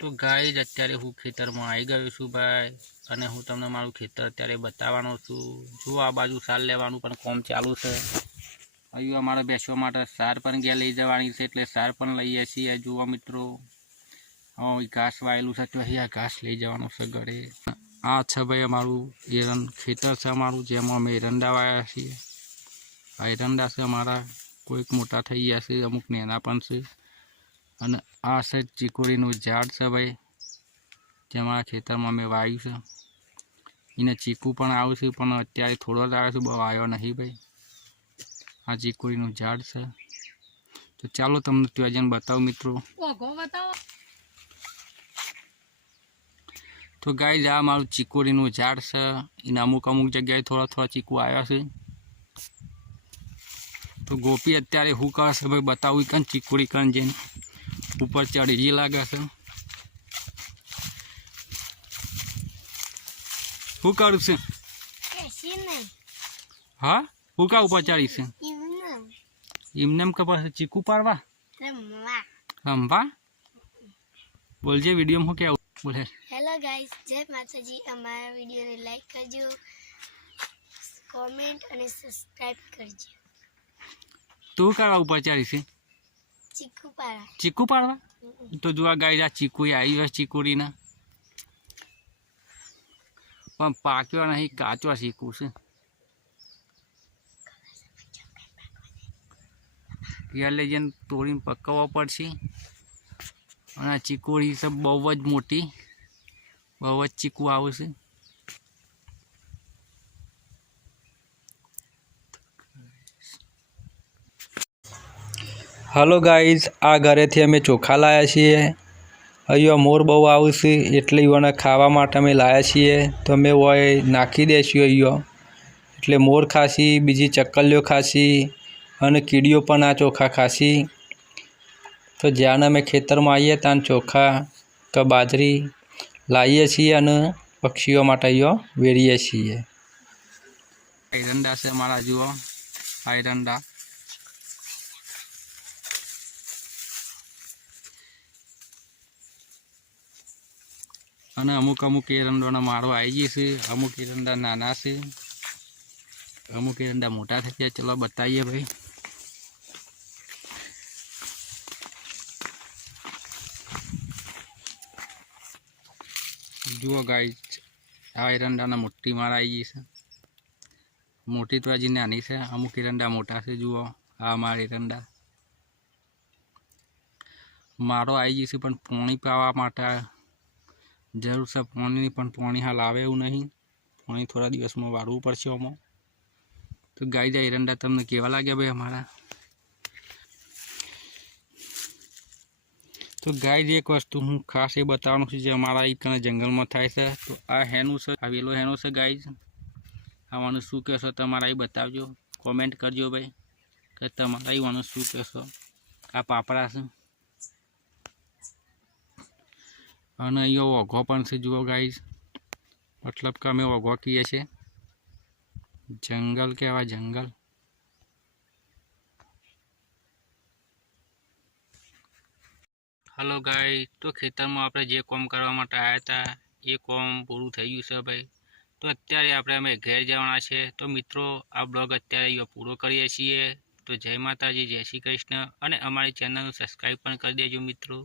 તો જ અત્યારે હું ખેતરમાં આવી ગયો છું ભાઈ. અને હું તમને મારું ખેતર અત્યારે બતાવવાનો છું. જુઓ આ બાજુ સાર લેવાનું પણ કોમ ચાલુ છે. અહીં અમારે બેસવા માટે સાર પણ ગયા લઈ જવાની છે, એટલે સાર પણ લઈએ છીએ. જુઓ મિત્રો હવે ઘાસ વાયેલું છે. તો અહીંયા ઘાસ લઈ જવાનું છે ઘરે. આ છે ભાઈ અમારું એરન ખેતર છે અમારું, જેમાં અમે એરંડા વાયા છીએ. આ એરંડા છે અમારા, કોઈક મોટા થઈ ગયા છે, અમુક નાના પણ છે. અને આ છે ચીકુડીનું ઝાડ છે ભાઈ જે અમારા ખેતરમાં અમે વાવ્યું છે. એને ચીકુ પણ આવશે પણ અત્યારે થોડો જ આવે છે બહુ આવ્યો નહીં ભાઈ. આ ચીકુડીનું ઝાડ છે. તો ચાલો તમને ત્યાં જઈને બતાવું મિત્રો. તો ગાય આ મારું ચીકુડીનું ઝાડ છે. એને અમુક અમુક જગ્યાએ થોડા થોડા ચીકુ આવ્યા છે. તો ગોપી અત્યારે શું કરશે ભાઈ બતાવું કણ ચીકુડી કણ જઈને ઉપર ચડી લાગે છે. શું કરું છે? હા? હું કા ઉપર ચડી છે? એમને એમ ખબર છે ચીકુ પાડવા? રમવા. બોલજે વિડીયોમાં શું કેવું? બોલે. હેલો ગાઈસ જય માતાજી. અમારા વિડીયોને લાઈક કરજો કોમેન્ટ અને સબસ્ક્રાઇબ કરજો. તું કરવા ઉપર ચડી છે? ચીકુ પાડા ચીકુ પાડવા તો જોવા ગાય આ ચીકુ આવી હોય ચીકુડીના. પણ પાક્યો નહીં કાચો ચીકુ છે. ઘેર લઈ જઈને તોડીને પકવવા પડશે. અને આ ચીકુડી બહુ જ મોટી. બહુ જ ચીકુ આવશે હલો ગાઈઝ, આ ઘરેથી અમે ચોખા લાવ્યા છીએ. અહીંયા મોર બહુ આવશે, એટલે એને ખાવા માટે અમે લાવ્યા છીએ. તો અમે હોય નાખી દઈશું અહીંયા. એટલે મોર ખાસી બીજી ચક્કલીઓ ખાસી અને કીડીઓ પણ આ ચોખા ખાસી તો જ્યાં અમે ખેતરમાં આવીએ ત્યાં ચોખા કે બાજરી લાવીએ છીએ અને પક્ષીઓ માટે અહીંયા વેરીએ છીએ. એરંડા છે મારા જુઓ આ અને અમુક અમુક એરંડોના મારો આવી જશે અમુક એરંડા નાના છે. અમુક એરંડા મોટા થઈ ગયા. ચલો બતાવીએ ભાઈ. જુઓ ગાય આ એરંડાના મોટી માળ આવી ગઈ છે. મોટી તો હજી નાની છે. અમુક એરંડા મોટા છે. જુઓ આ મારા એરંડા. મારો આવી જશે પણ પોણી પાવા માટે જરૂર છે પાણીની પણ પાણી હાલ આવે એવું નહીં. પાણી થોડા દિવસમાં વાળવું પડશે આમાં. તો ગાય જાય એરંડા તમને કેવા લાગ્યા ભાઈ અમારા? તો ગાય એક વસ્તુ હું ખાસ એ બતાવવાનું છું, જે અમારા એક જંગલમાં થાય છે. તો આ હેનું છે, આ વેલો હેનો છે ગાય આવાનું શું કહેશો તમારા એ બતાવજો. કોમેન્ટ કરજો ભાઈ, કે તમારા એવાનું શું કહેશો? આ પાપડા છે. અને અહીંયા ઓઘો પણ છે જુઓ ગાઈઝ મતલબ કે અમે ઓઘો કહીએ છીએ. જંગલ કહેવાય, જંગલ. હલો ગાય તો ખેતરમાં આપણે જે કોમ કરવા માટે આવ્યા હતા, એ કોમ પૂરું થઈ ગયું છે ભાઈ. તો અત્યારે આપણે અમે ઘેર જવાના છે. તો મિત્રો, આ બ્લોગ અત્યારે અહીંયા પૂરો કરીએ છીએ. તો જય માતાજી, જય શ્રી કૃષ્ણ. અને અમારી ચેનલનું સબસ્ક્રાઈબ પણ કરી દેજો મિત્રો.